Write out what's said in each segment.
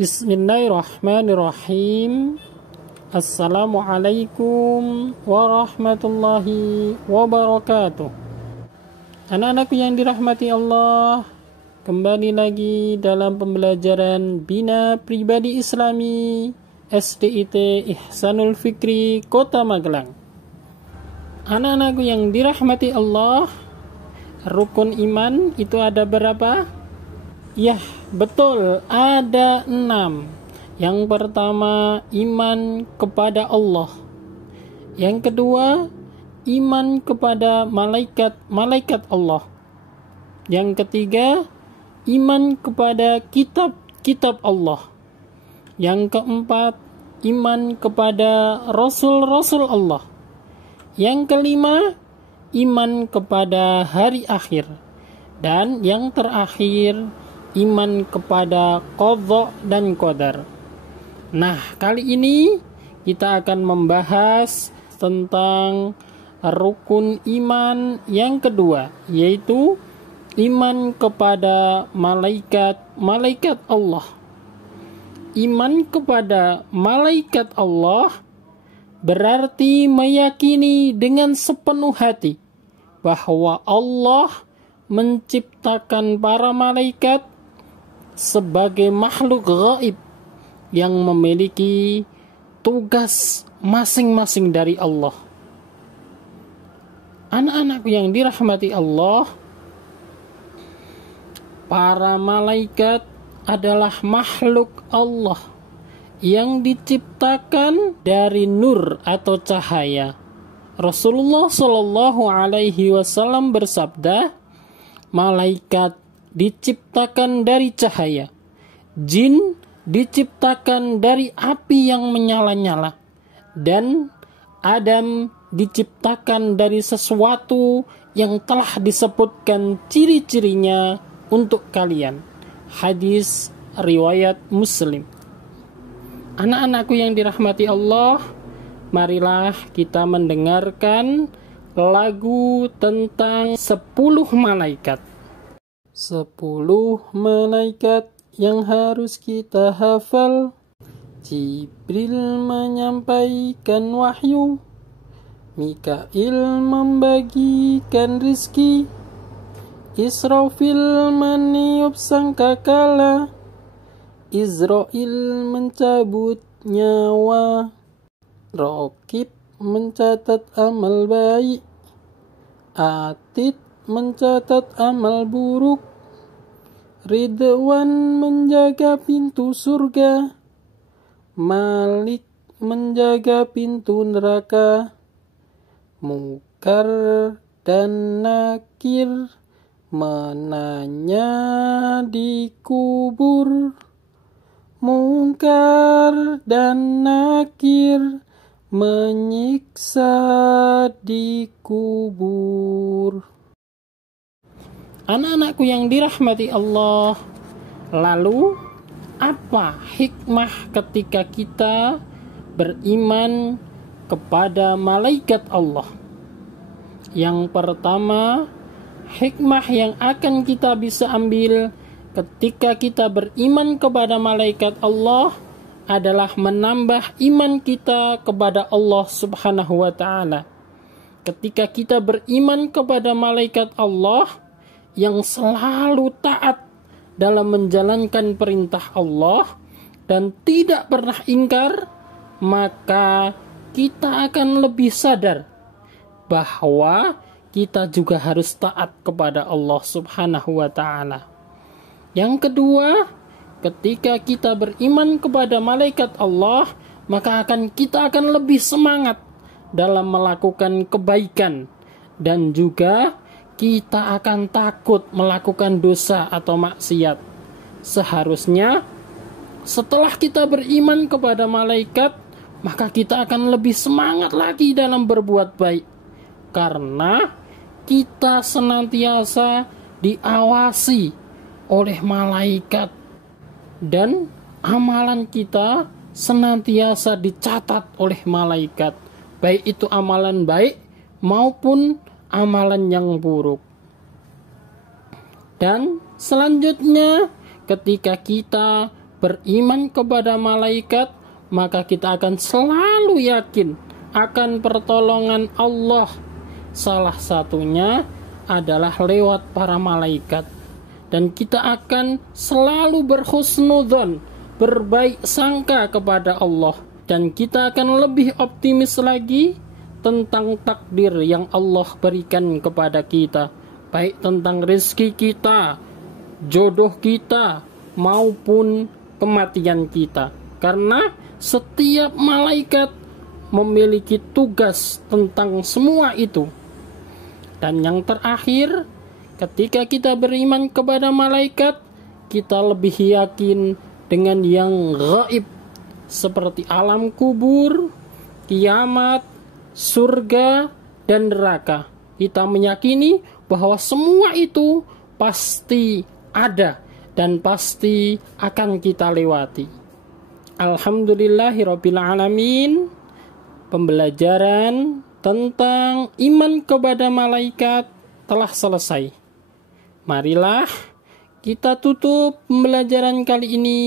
Bismillahirrahmanirrahim. Assalamualaikum warahmatullahi wabarakatuh. Anak-anakku yang dirahmati Allah, kembali lagi dalam pembelajaran Bina Pribadi Islami SDIT Ihsanul Fikri Kota Magelang. Anak-anakku yang dirahmati Allah, rukun iman itu ada berapa? Ya, betul, ada 6. Yang pertama, iman kepada Allah. Yang kedua, iman kepada malaikat Allah. Yang ketiga, iman kepada kitab Allah. Yang keempat, iman kepada rasul-rasul Allah. Yang kelima, iman kepada hari akhir. Dan yang terakhir, iman kepada qadha dan qadar. Nah, kali ini kita akan membahas tentang rukun iman yang kedua, yaitu iman kepada malaikat Allah. Iman kepada malaikat Allah berarti meyakini dengan sepenuh hati bahwa Allah menciptakan para malaikat sebagai makhluk gaib yang memiliki tugas masing-masing dari Allah. Anak-anakku yang dirahmati Allah, para malaikat adalah makhluk Allah yang diciptakan dari nur atau cahaya. Rasulullah Shallallahu Alaihi Wasallam bersabda, malaikat diciptakan dari cahaya, jin diciptakan dari api yang menyala-nyala, dan Adam diciptakan dari sesuatu yang telah disebutkan ciri-cirinya untuk kalian. Hadis riwayat Muslim. Anak-anakku yang dirahmati Allah, marilah kita mendengarkan lagu tentang 10 malaikat. 10 malaikat yang harus kita hafal. Jibril menyampaikan wahyu, Mikail membagikan rizki, Israfil meniup sangkakala, Israil mencabut nyawa, Raqib mencatat amal baik, Atid mencatat amal buruk, Ridwan menjaga pintu surga, Malik menjaga pintu neraka, Mungkar dan Nakir menanya di kubur, Mungkar dan Nakir menyiksa di kubur. Anak-anakku yang dirahmati Allah, lalu apa hikmah ketika kita beriman kepada malaikat Allah? Yang pertama, hikmah yang akan kita bisa ambil ketika kita beriman kepada malaikat Allah adalah menambah iman kita kepada Allah Subhanahu wa ta'ala. Ketika kita beriman kepada malaikat Allah yang selalu taat dalam menjalankan perintah Allah dan tidak pernah ingkar, maka kita akan lebih sadar bahwa kita juga harus taat kepada Allah Subhanahu wa ta'ala. Yang kedua, ketika kita beriman kepada malaikat Allah, maka kita akan lebih semangat dalam melakukan kebaikan, dan juga kita akan takut melakukan dosa atau maksiat. Seharusnya setelah kita beriman kepada malaikat, maka kita akan lebih semangat lagi dalam berbuat baik, karena kita senantiasa diawasi oleh malaikat dan amalan kita senantiasa dicatat oleh malaikat, baik itu amalan baik maupun amalan yang buruk. Dan selanjutnya, ketika kita beriman kepada malaikat, maka kita akan selalu yakin akan pertolongan Allah. Salah satunya adalah lewat para malaikat. Dan kita akan selalu berhusnudzon, berbaik sangka kepada Allah. Dan kita akan lebih optimis lagi tentang takdir yang Allah berikan kepada kita, baik tentang rezeki kita, jodoh kita, maupun kematian kita. Karena setiap malaikat memiliki tugas tentang semua itu. Dan yang terakhir, ketika kita beriman kepada malaikat, kita lebih yakin dengan yang gaib, seperti alam kubur, kiamat, surga, dan neraka. Kita meyakini bahwa semua itu pasti ada dan pasti akan kita lewati. Alhamdulillahirabbil alamin. Pembelajaran tentang iman kepada malaikat telah selesai. Marilah kita tutup pembelajaran kali ini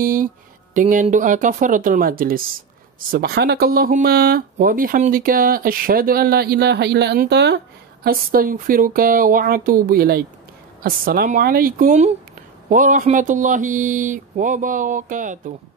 dengan doa kafaratul majlis. Subhanakallahumma wa bihamdika asyhadu an la ilaha illa anta astaghfiruka wa atubu ilaik. Assalamualaikum warahmatullahi wabarakatuh.